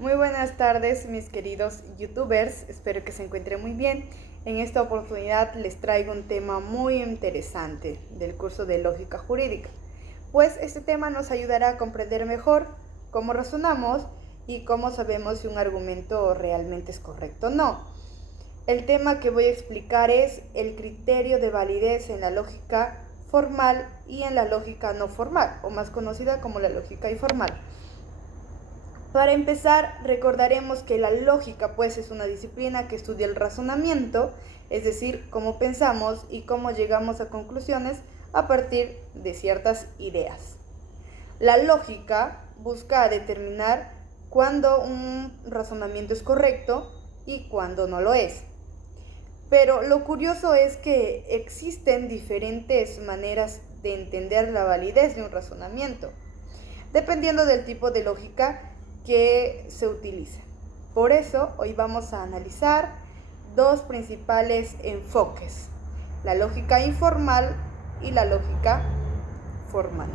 Muy buenas tardes, mis queridos youtubers, espero que se encuentren muy bien. En esta oportunidad les traigo un tema muy interesante del curso de lógica jurídica, pues este tema nos ayudará a comprender mejor cómo razonamos y cómo sabemos si un argumento realmente es correcto o no. El tema que voy a explicar es el criterio de validez en la lógica formal y en la lógica no formal, o más conocida como la lógica informal. Para empezar, recordaremos que la lógica pues es una disciplina que estudia el razonamiento, es decir, cómo pensamos y cómo llegamos a conclusiones a partir de ciertas ideas. La lógica busca determinar cuándo un razonamiento es correcto y cuándo no lo es. Pero lo curioso es que existen diferentes maneras de entender la validez de un razonamiento, dependiendo del tipo de lógica que se utiliza. Por eso hoy vamos a analizar dos principales enfoques, la lógica informal y la lógica formal.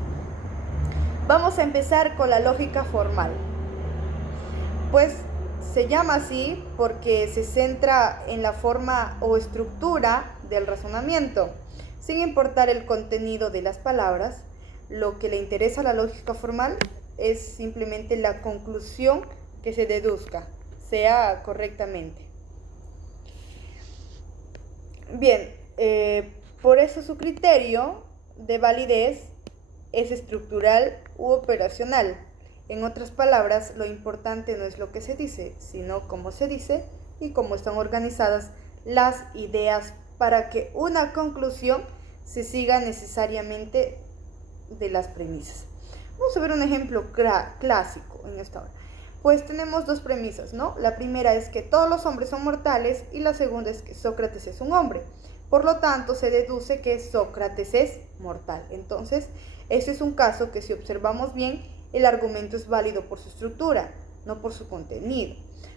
Vamos a empezar con la lógica formal. Pues se llama así porque se centra en la forma o estructura del razonamiento, sin importar el contenido de las palabras. Lo que le interesa a la lógica formal es simplemente la conclusión que se deduzca, sea correctamente. Bien, por eso su criterio de validez es estructural u operacional. En otras palabras, lo importante no es lo que se dice, sino cómo se dice y cómo están organizadas las ideas para que una conclusión se siga necesariamente de las premisas. Vamos a ver un ejemplo clásico en esta hora. Pues tenemos dos premisas, ¿no? La primera es que todos los hombres son mortales y la segunda es que Sócrates es un hombre. Por lo tanto, se deduce que Sócrates es mortal. Entonces, este es un caso que si observamos bien, el argumento es válido por su estructura, no por su contenido.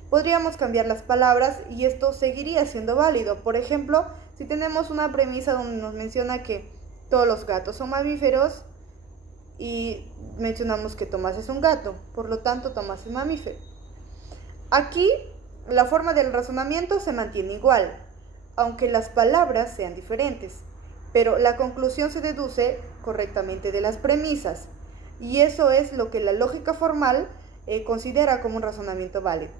Podríamos cambiar las palabras y esto seguiría siendo válido. Por ejemplo, si tenemos una premisa donde nos menciona que todos los gatos son mamíferos y mencionamos que Tomás es un gato, por lo tanto Tomás es mamífero. Aquí la forma del razonamiento se mantiene igual, aunque las palabras sean diferentes, pero la conclusión se deduce correctamente de las premisas, y eso es lo que la lógica formal considera como un razonamiento válido.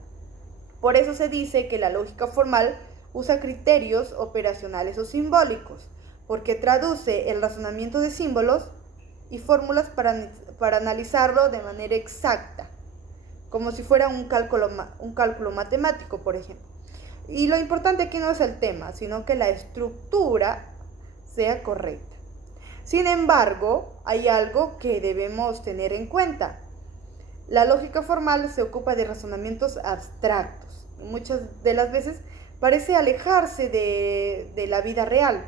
Por eso se dice que la lógica formal usa criterios operacionales o simbólicos, porque traduce el razonamiento de símbolos y fórmulas para analizarlo de manera exacta, como si fuera un cálculo matemático, por ejemplo. Y lo importante aquí no es el tema, sino que la estructura sea correcta. Sin embargo, hay algo que debemos tener en cuenta. La lógica formal se ocupa de razonamientos abstractos. Muchas de las veces parece alejarse de la vida real.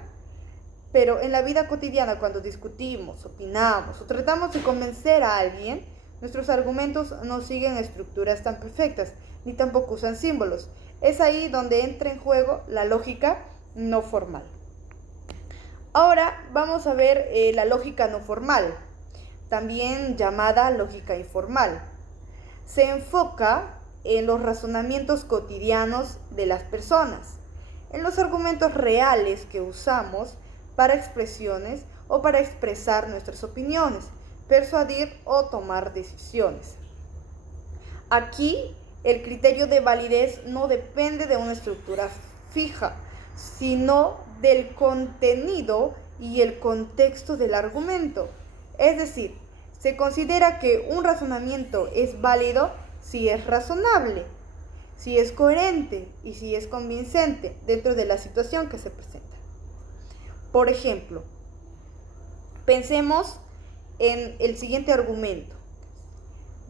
Pero en la vida cotidiana, cuando discutimos, opinamos o tratamos de convencer a alguien, nuestros argumentos no siguen estructuras tan perfectas, ni tampoco usan símbolos. Es ahí donde entra en juego la lógica no formal. Ahora vamos a ver la lógica no formal, también llamada lógica informal. Se enfoca en los razonamientos cotidianos de las personas, en los argumentos reales que usamos para expresiones o para expresar nuestras opiniones, persuadir o tomar decisiones. Aquí el criterio de validez no depende de una estructura fija, sino del contenido y el contexto del argumento. Es decir, se considera que un razonamiento es válido si es razonable, si es coherente y si es convincente dentro de la situación que se presenta. Por ejemplo, pensemos en el siguiente argumento.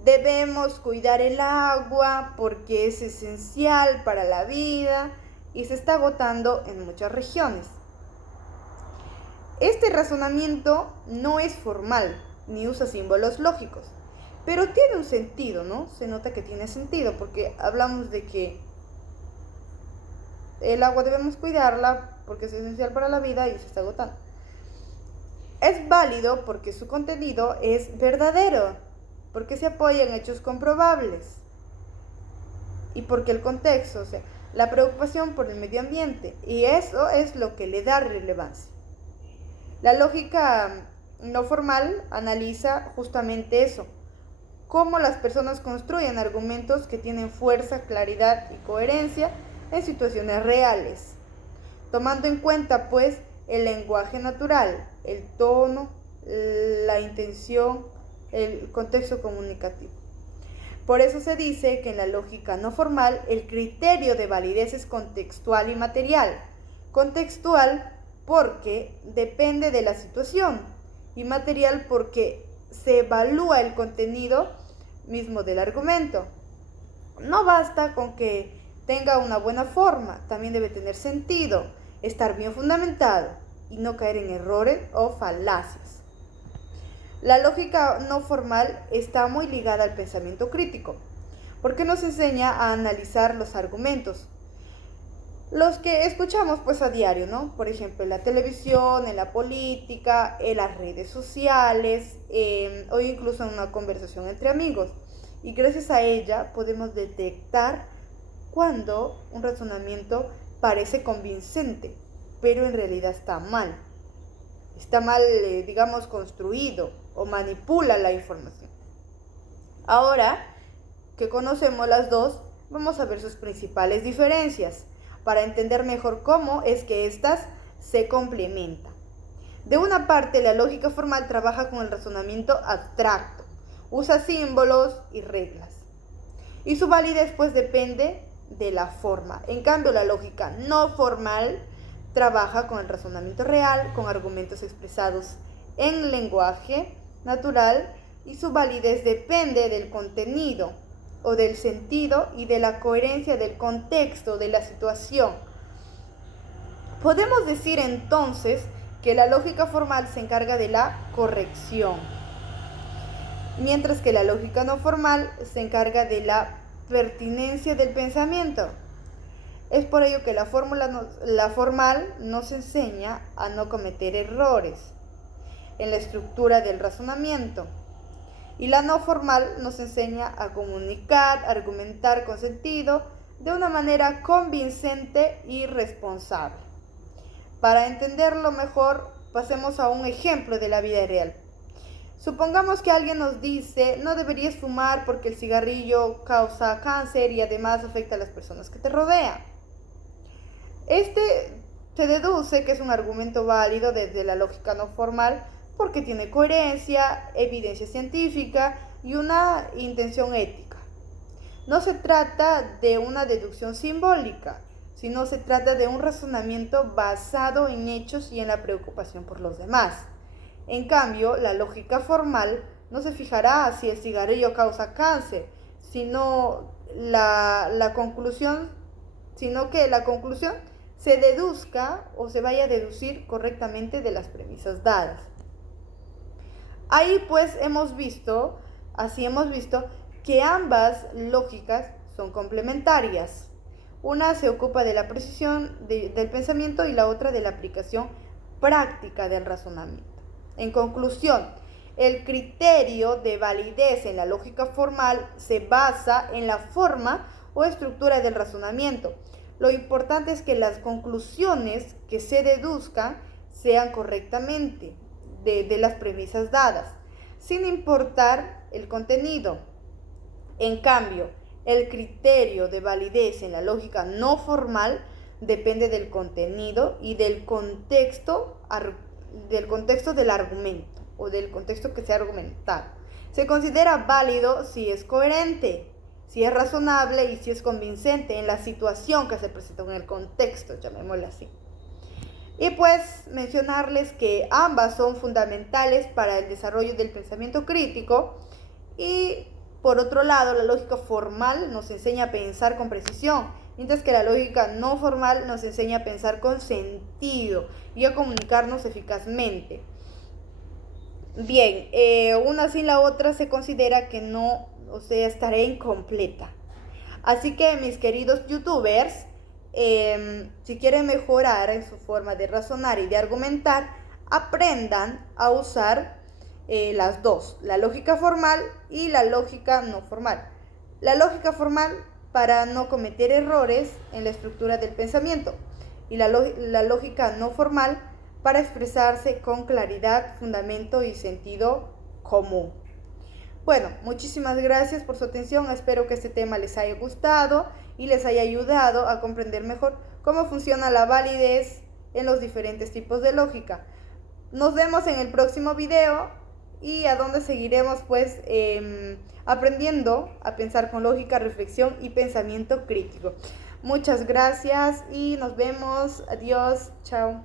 Debemos cuidar el agua porque es esencial para la vida y se está agotando en muchas regiones. Este razonamiento no es formal ni usa símbolos lógicos, pero tiene un sentido, ¿no? Se nota que tiene sentido porque hablamos de que el agua debemos cuidarla porque es esencial para la vida y se está agotando. Es válido porque su contenido es verdadero, porque se apoya en hechos comprobables. y porque el contexto, o sea, la preocupación por el medio ambiente, y eso es lo que le da relevancia. La lógica no formal analiza justamente eso, cómo las personas construyen argumentos que tienen fuerza, claridad y coherencia en situaciones reales, tomando en cuenta pues el lenguaje natural, el tono, la intención, el contexto comunicativo. Por eso se dice que en la lógica no formal el criterio de validez es contextual y material. Contextual porque depende de la situación y material porque se evalúa el contenido mismo del argumento. No basta con que tenga una buena forma, también debe tener sentido, estar bien fundamentado y no caer en errores o falacias. La lógica no formal está muy ligada al pensamiento crítico, porque nos enseña a analizar los argumentos, los que escuchamos pues a diario, ¿no? Por ejemplo, en la televisión, en la política, en las redes sociales, o incluso en una conversación entre amigos. Y gracias a ella podemos detectar cuando un razonamiento parece convincente, pero en realidad está mal. Está mal, digamos, construido o manipula la información. Ahora que conocemos las dos, vamos a ver sus principales diferencias para entender mejor cómo es que éstas se complementan. De una parte, la lógica formal trabaja con el razonamiento abstracto, usa símbolos y reglas, y su validez pues depende de la forma. En cambio, la lógica no formal trabaja con el razonamiento real, con argumentos expresados en lenguaje natural, y su validez depende del contenido o del sentido y de la coherencia del contexto de la situación. Podemos decir entonces que la lógica formal se encarga de la corrección, mientras que la lógica no formal se encarga de la pertinencia del pensamiento. Es por ello que la formal nos enseña a no cometer errores en la estructura del razonamiento, y la no formal nos enseña a comunicar, argumentar con sentido de una manera convincente y responsable. Para entenderlo mejor, pasemos a un ejemplo de la vida real. Supongamos que alguien nos dice: no deberías fumar porque el cigarrillo causa cáncer y además afecta a las personas que te rodean. Se deduce que es un argumento válido desde la lógica no formal porque tiene coherencia, evidencia científica y una intención ética. No se trata de una deducción simbólica, sino se trata de un razonamiento basado en hechos y en la preocupación por los demás. En cambio, la lógica formal no se fijará si el cigarrillo causa cáncer, sino que la conclusión se deduzca o se vaya a deducir correctamente de las premisas dadas. Ahí pues hemos visto que ambas lógicas son complementarias. Una se ocupa de la precisión del pensamiento y la otra de la aplicación práctica del razonamiento. En conclusión, el criterio de validez en la lógica formal se basa en la forma o estructura del razonamiento. Lo importante es que las conclusiones que se deduzcan sean correctamente de las premisas dadas, sin importar el contenido. En cambio, el criterio de validez en la lógica no formal depende del contenido y del contexto del argumento o del contexto que sea argumentado. Se considera válido si es coherente, si es razonable y si es convincente en la situación que se presenta en el contexto, llamémoslo así. Y pues mencionarles que ambas son fundamentales para el desarrollo del pensamiento crítico, y por otro lado la lógica formal nos enseña a pensar con precisión, mientras que la lógica no formal nos enseña a pensar con sentido y a comunicarnos eficazmente. Bien, una sin la otra se considera que no, estará incompleta. Así que mis queridos youtubers, si quieren mejorar en su forma de razonar y de argumentar, aprendan a usar las dos, la lógica formal y la lógica no formal. La lógica formal para no cometer errores en la estructura del pensamiento, y la lógica no formal para expresarse con claridad, fundamento y sentido común. Bueno, muchísimas gracias por su atención. Espero que este tema les haya gustado y les haya ayudado a comprender mejor cómo funciona la validez en los diferentes tipos de lógica. Nos vemos en el próximo video y a donde seguiremos pues aprendiendo a pensar con lógica, reflexión y pensamiento crítico. Muchas gracias y nos vemos. Adiós. Chao.